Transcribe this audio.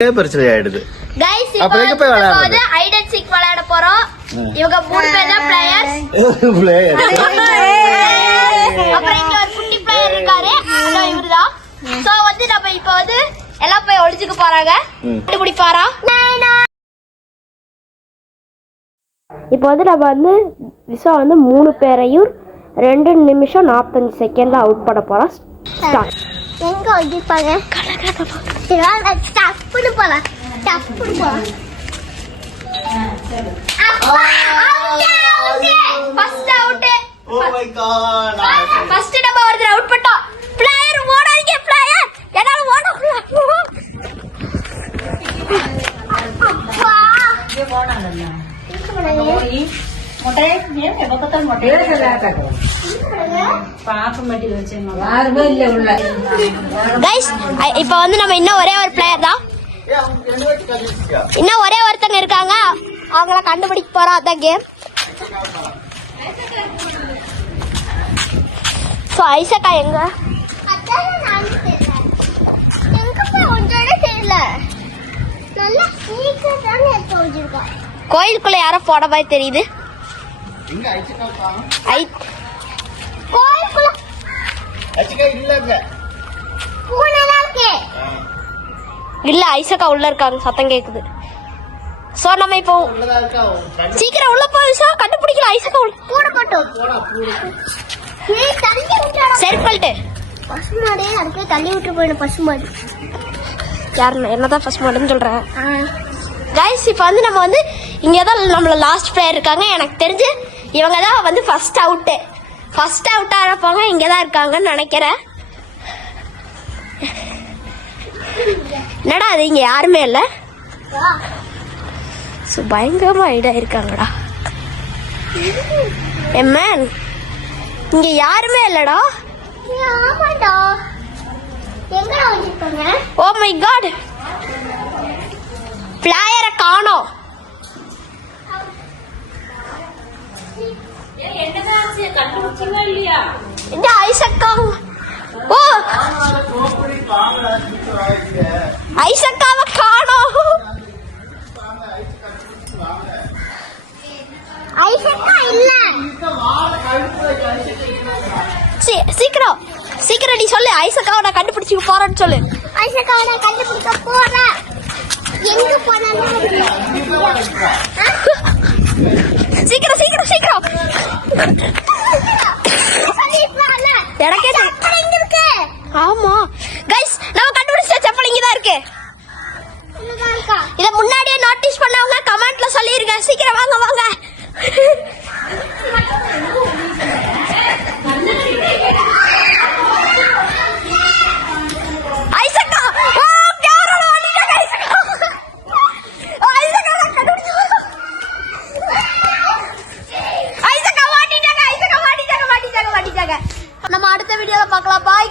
பிரச்சனை ஆயிடுது. गाइस இப்போ வந்து ஹைட் அண்ட் சீக் விளையாட போறோம். இவங்க மூணு பேர் தான் பிளேயர்ஸ். அப்புறம் இங்க ஒரு குட்டி பிளேயர் இருக்காரு. அதான் இவர்தான். சோ வந்து நம்ம இப்போ வந்து எல்லாம் போய் ஒளிஞ்சுக்க போறாங்க. கண்டுபிடி பாரா. இப்போ வந்து நம்ம வந்து விசா வந்து 3 பேரையும் 2 நிமிஷம் 45 செகண்ட்ல அவுட் பண்ண போறோம். ஸ்டார்ட். எங்க ஒளிஞ்சிப்பாங்க? ஸ்டார்ட் பண்ணு போலாம். ஸ்டார்ட் பண்ணு போலாம். First out. Oh my god. First நம்ம ஒருத்தர் அவுட் பண்ணிட்டோம். பிளேயர் ஓடாதீங்க பிளேயர். என்னால ஓட முடியல. அப்பா. ये போனாங்கல்ல. मोटे ये बकतल मोटे பாப்ப மட்டி வச்சேங்க யாருமே இல்ல உள்ள गाइस இப்போ வந்து நம்ம இன்னும் ஒரே ஒரு பிளேயர் தான். இன்னும் ஒரே ஒருத்தங்க இருக்காங்க. அவங்கள கண்டுபிடிக்க போறோம். அதான் கேம். சோ ஐசக்கா எங்க? கோயிலுக்குள்ள யாரோ போட மாதிரி தெரியுது. இல்ல ஐசக்கா உள்ள இருக்காங்க. சத்தம் கேக்குது. சோ நம்ம இப்போ சீக்கிரம் உள்ள போய் கண்டுபிடிக்கல. ஐசக்கா கூட போட்டோம். செருப்பல்ட்டு பசுமாடே அதுக்கு தள்ளி விட்டு போயிடும். பசுமாடு யாரு என்னதான் பசுமாடுன்னு சொல்றேன். गाइस இப்போ வந்து நம்ம வந்து இங்க தான் நம்மள லாஸ்ட் பிளேயர் இருக்காங்க. எனக்கு தெரிஞ்சு இவங்க தான் வந்து ஃபர்ஸ்ட் அவுட் ஆறப்போங்க. இங்க தான் இருக்காங்கன்னு நினைக்கிறேன். என்னடா அது இங்க யாருமே இல்ல. பயங்கரமா ஐடா இருக்காங்கடா. மேன் இங்க யாருமே இல்லடா. ஆமாடா. எங்கடா வச்சிருக்காங்க? Oh my god. பிளேயரை காணோம். இந்த ஐசக்கா. ஓ ஐசக்காவை காணோம். ஐசக்கா இல்ல. சீக்கிரம் நீ சொல்லு. ஐசக்காவை நான் கண்டுபிடிச்சு போறேன்னு சொல்லு. ஐசக்காவை நான் கண்டுபிடிக்க போறேன். எங்க போனாலும் சீக்கிரம் ஆமா गाइस நம்ம கண்டுபிடிச்ச செப்பல் இங்க தான் இருக்கு. இத முன்னாடியே நோட்டீஸ் பண்ணவங்க கமெண்ட்ல சொல்லிருங்க. சீக்கிரம் வாங்க. ஐசக்கா ஓ கேரளா வாடிங்க ஐசக்கா. ஐசக்கா கண்டுபிடிச்சு. ஐசக்கா வாடிட்டாங்க. நம்ம அடுத்த வீடியோல பார்க்கலாம். பாய்.